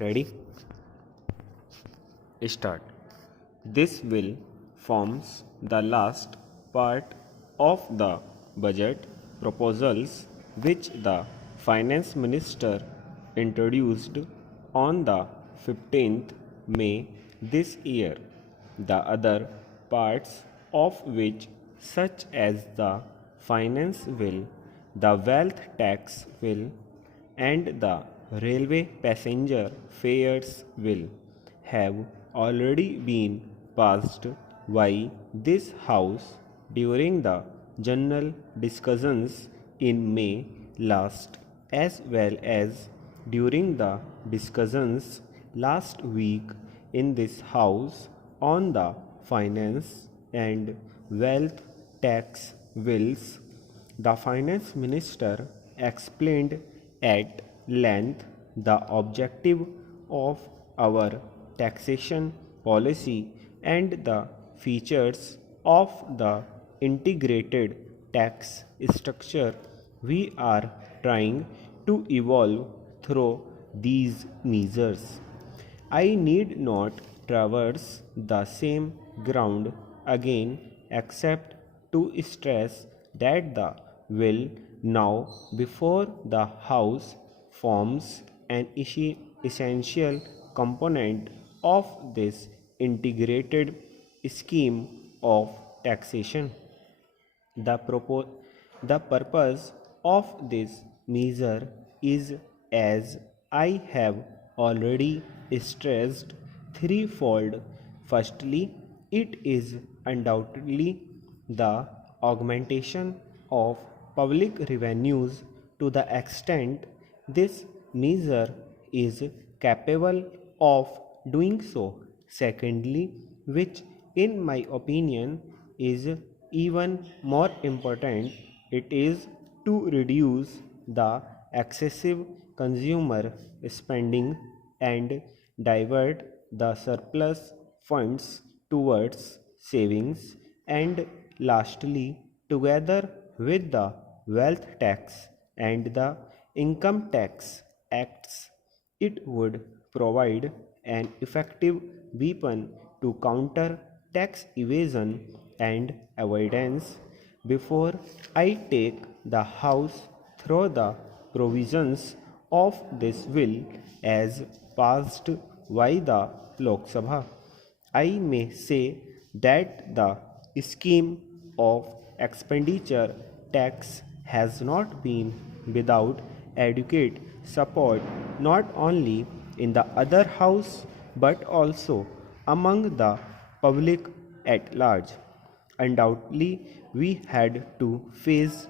Ready? Start. This will forms the last part of the budget proposals which the finance minister introduced on the 15th May this year. The other parts of which, such as the finance bill, the wealth tax bill, and the railway passenger fares bill, have already been passed by this House during the general discussions in May last, as well as during the discussions last week in this House on the finance and wealth tax bills. The finance minister explained at length the objective of our taxation policy and the features of the integrated tax structure we are trying to evolve through these measures. I need not traverse the same ground again except to stress that the will now before the House forms an essential component of this integrated scheme of taxation. The purpose of this measure is, as I have already stressed, threefold. Firstly, it is undoubtedly the augmentation of public revenues to the extent this measure is capable of doing so. Secondly, which in my opinion is even more important, it is to reduce the excessive consumer spending and divert the surplus funds towards savings. And lastly, together with the wealth tax and the income tax acts, it would provide an effective weapon to counter tax evasion and avoidance. Before I take the House through the provisions of this bill as passed by the Lok Sabha, I may say that the scheme of expenditure tax has not been without adequate support not only in the other House but also among the public at large. Undoubtedly, we had to face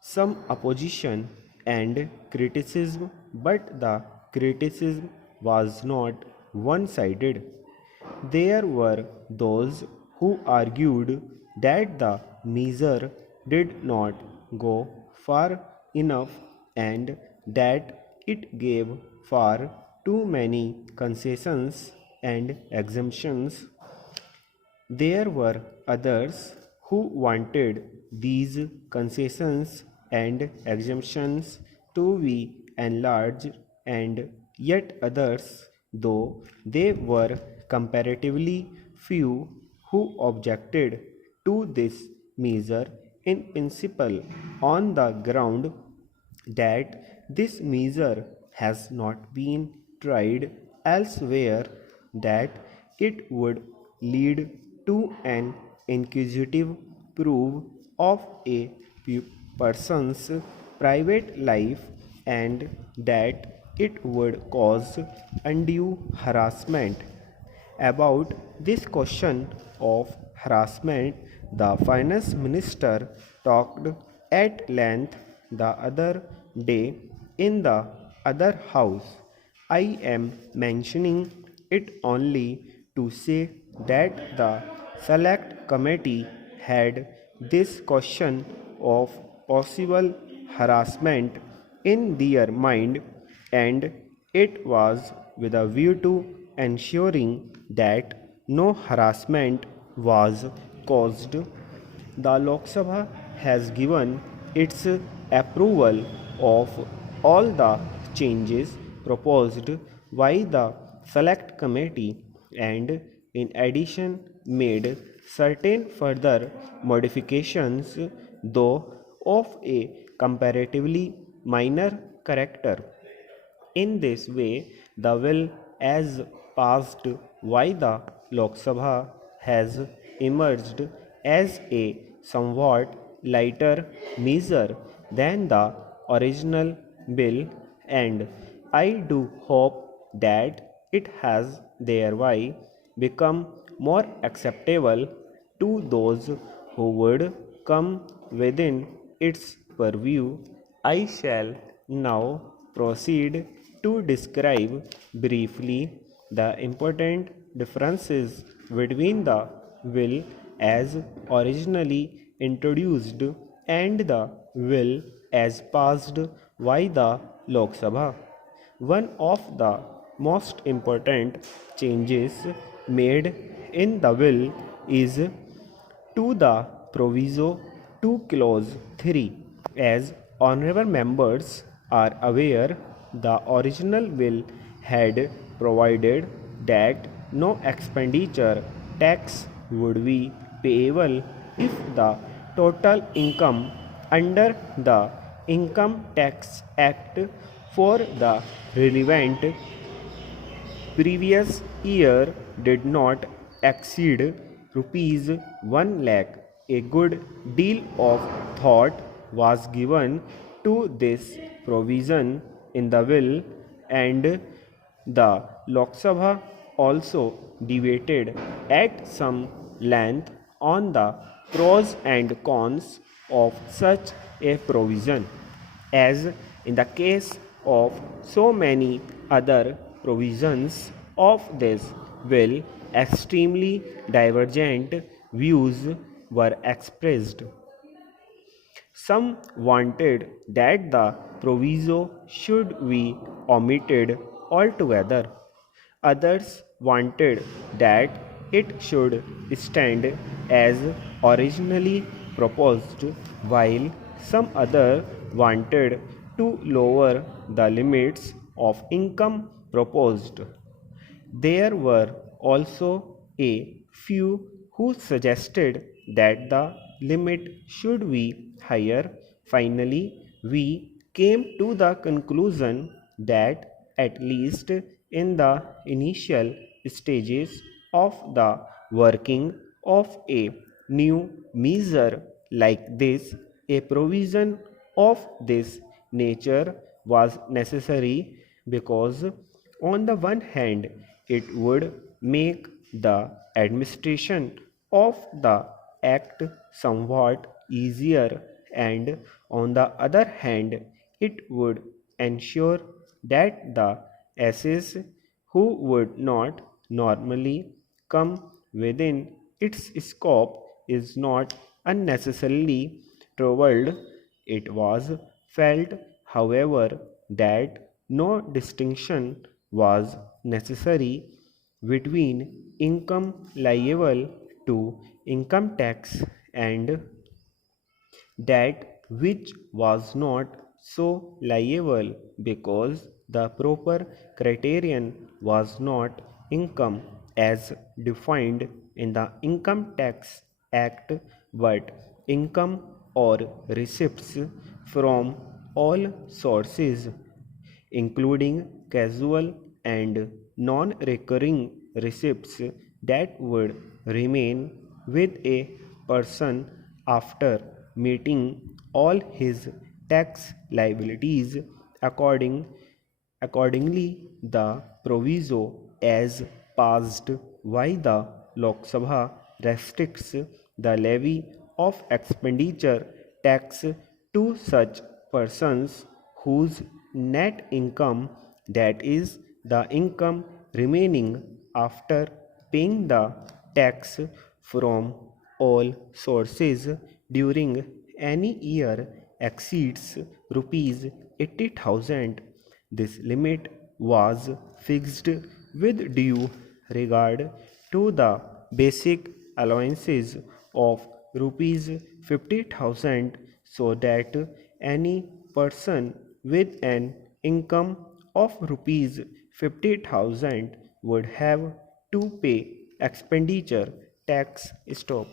some opposition and criticism, but the criticism was not one-sided. There were those who argued that the measure did not go far enough and that it gave far too many concessions and exemptions. There were others who wanted these concessions and exemptions to be enlarged, and yet others, though they were comparatively few, who objected to this measure in principle on the ground that this measure has not been tried elsewhere, that it would lead to an inquisitive proof of a person's private life, and that it would cause undue harassment. About this question of harassment, the finance minister talked at length the other day in the other House. I am mentioning it only to say that the select committee had this question of possible harassment in their mind, and it was with a view to ensuring that no harassment was caused. The Lok Sabha has given its approval of all the changes proposed why the select committee and in addition made certain further modifications, though of a comparatively minor character. In this way, the bill as passed by the Lok Sabha has emerged as a somewhat lighter measure than the original bill, and I do hope that it has thereby become more acceptable to those who would come within its purview. I shall now proceed to describe briefly the important differences between the will as originally introduced and the will as passed by the Lok Sabha. One of the most important changes made in the will is to the proviso to clause 3. As honorable members are aware, the original will had provided that no expenditure tax would be payable if the total income under the Income Tax Act for the relevant previous year did not exceed rupees 1 lakh. A good deal of thought was given to this provision in the will, and the Lok Sabha also debated at some length on the pros and cons of such a provision. As in the case of so many other provisions of this will, extremely divergent views were expressed. Some wanted that the proviso should be omitted altogether. Others wanted that it should stand as originally proposed, while some other wanted to lower the limits of income proposed. There were also a few who suggested that the limit should be higher. Finally, we came to the conclusion that, at least in the initial stages of the working of a new measure like this, a provision of this nature was necessary because, on the one hand, it would make the administration of the act somewhat easier, and on the other hand, it would ensure that the asses who would not normally come within its scope is not unnecessarily troubled. It was felt, however, that no distinction was necessary between income liable to income tax and that which was not so liable, because the proper criterion was not income as defined in the Income Tax Act, but income or receipts from all sources, including casual and non recurring receipts that would remain with a person after meeting all his tax liabilities. Accordingly, the proviso as passed by the Lok Sabha restricts the levy of expenditure tax to such persons whose net income, that is, the income remaining after paying the tax from all sources during any year, exceeds rupees 80,000. This limit was fixed with due regard to the basic allowances of rupees 50,000, so that any person with an income of rupees 50,000 would have to pay expenditure tax. Stop.